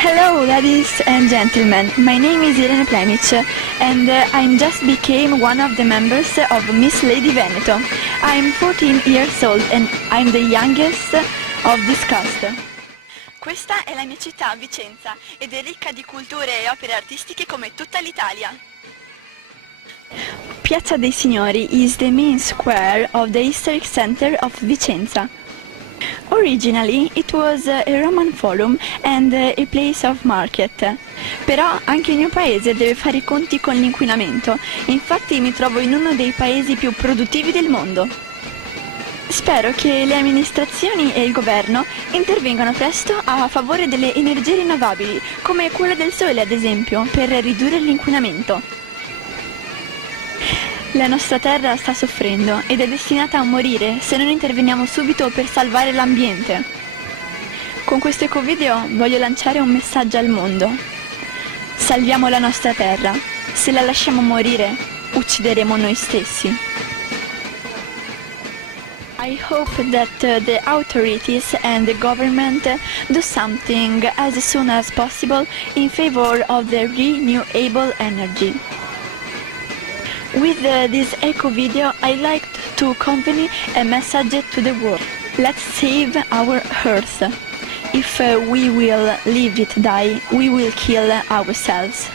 Hello, ladies and gentlemen. My name is Irene Plemic, and I just became one of the members of Miss Lady Veneto. I'm 14 years old and I'm the youngest of this cast. Questa è la mia città, Vicenza, ed è ricca di culture e opere artistiche come tutta l'Italia. Piazza dei Signori is the main square of the historic center of Vicenza. Originally it was a Roman forum and a place of market. Però anche il mio paese deve fare i conti con l'inquinamento, infatti mi trovo in uno dei paesi più produttivi del mondo. Spero che le amministrazioni e il governo intervengano presto a favore delle energie rinnovabili, come quella del sole ad esempio, per ridurre l'inquinamento. La nostra terra sta soffrendo ed è destinata a morire se non interveniamo subito per salvare l'ambiente. Con questo ecovideo voglio lanciare un messaggio al mondo. Salviamo la nostra terra. Se la lasciamo morire, uccideremo noi stessi. I hope that the authorities and the government do something as soon as possible in favor of the renewable energy. With this eco video, I like to convey a message to the world. Let's save our Earth. If we will leave it die, we will kill ourselves.